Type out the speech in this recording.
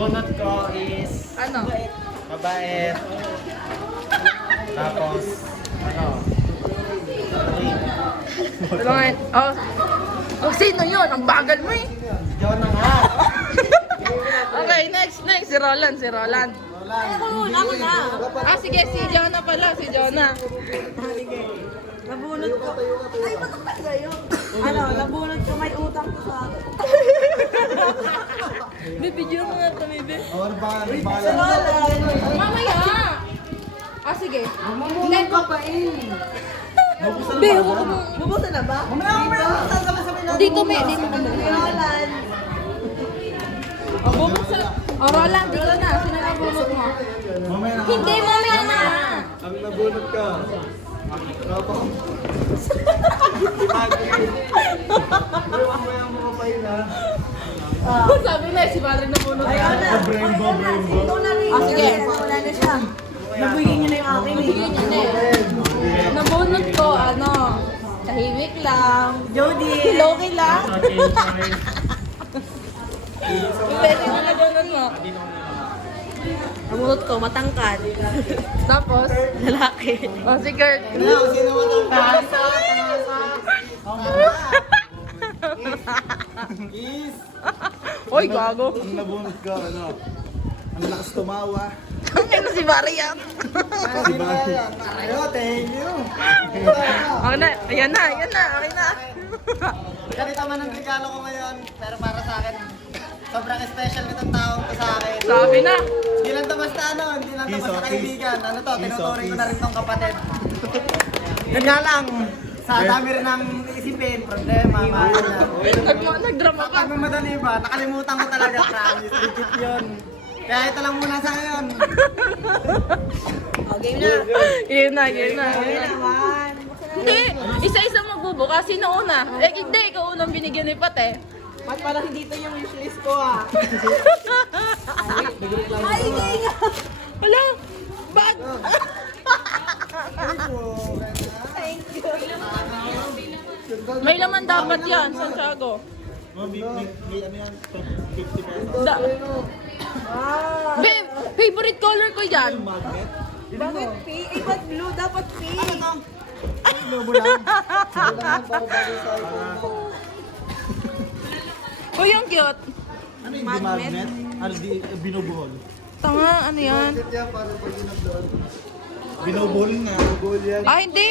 Bunot ko is Ano? mabait. Tapos, ano? Tulungan. Oh. Oh, sino yun? Ang bagal mo eh. Diyan na nga. Okay, next. Si Roland. Ako na. Ah, sige, si Jonah pala. Si Jonah. Nabunot ko. Ay, matakal sa'yo. Ano, nabunot ko may utang ko sa akin. Bibidyo mo nga ito, Bibi. Or ba? Sa Roland. Mamaya! Ah, sige. Mamulot ka pa eh. Be, huwag mo. Bubusan na ba? Mamaya. Sasama-sabay natin. Dito, may. Dito. Roland. Oh, bubuk sa... Oh, Roland, dito na. Sino na bubuk mo? Mamaya na. Hindi, mamaya na. Ang nabunot ka. Tropa ko. Mamaya mo kapain ha. Sabi na, si Padre na puno Ayaw na. Rainbow. Ito na rin. Ah, sige. Wala na siya. Nabigyan niya na yung akin eh. Bigyan niya na eh. Nabunot ko, ano, tahimik lang. Jody. Loki lang. Pwede mo na bunot mo. Nabunot ko, matangkad. Tapos, Lalaki. oh, si Kurt. Sino mo itong tasa? Is. Uy, gago. Ang nabunot ka, ano? Ang lakas tumawa. Ano si Mariam? Diba? Ayo, thank you. Okay na, ayan na. Okay na. Ganito man ang regalo ko ngayon, pero para sa akin, sobrang special nitong taong to sa akin. Sabi na. Hindi lang to basta ano, hindi lang to Kiss basta off, kaibigan. Ano to, Kiss tinuturing ko off, na rin tong kapatid. Yun nga lang, sa dami rin ng isipin, problema, Nagdrama ka. Pag mamadali ba, nakalimutan ko talaga, promise, legit yun. Kaya ito lang muna sa ngayon. O, game na. Yun na. Game naman. Hindi, isa-isa magbubukas. Sino una? Eh, hindi, ikaw unang binigyan ni Pate. Ba't parang hindi to yung wishlist ko ah? Ay, hindi nga. Wala. Bag. Thank you. May laman dapat yan, Santiago. May ano yan? 50 pesos. Da Ah. Babe, favorite color ko yan. Magnet. Bakit pink? Eh, ba't blue? Dapat pink. Lobo lang. Uy, ang cute. Ano yung magnet? Ano di binubuhol? Tanga, ano yan? Binubuhol nga. Binubuhol yan. Ah, hindi.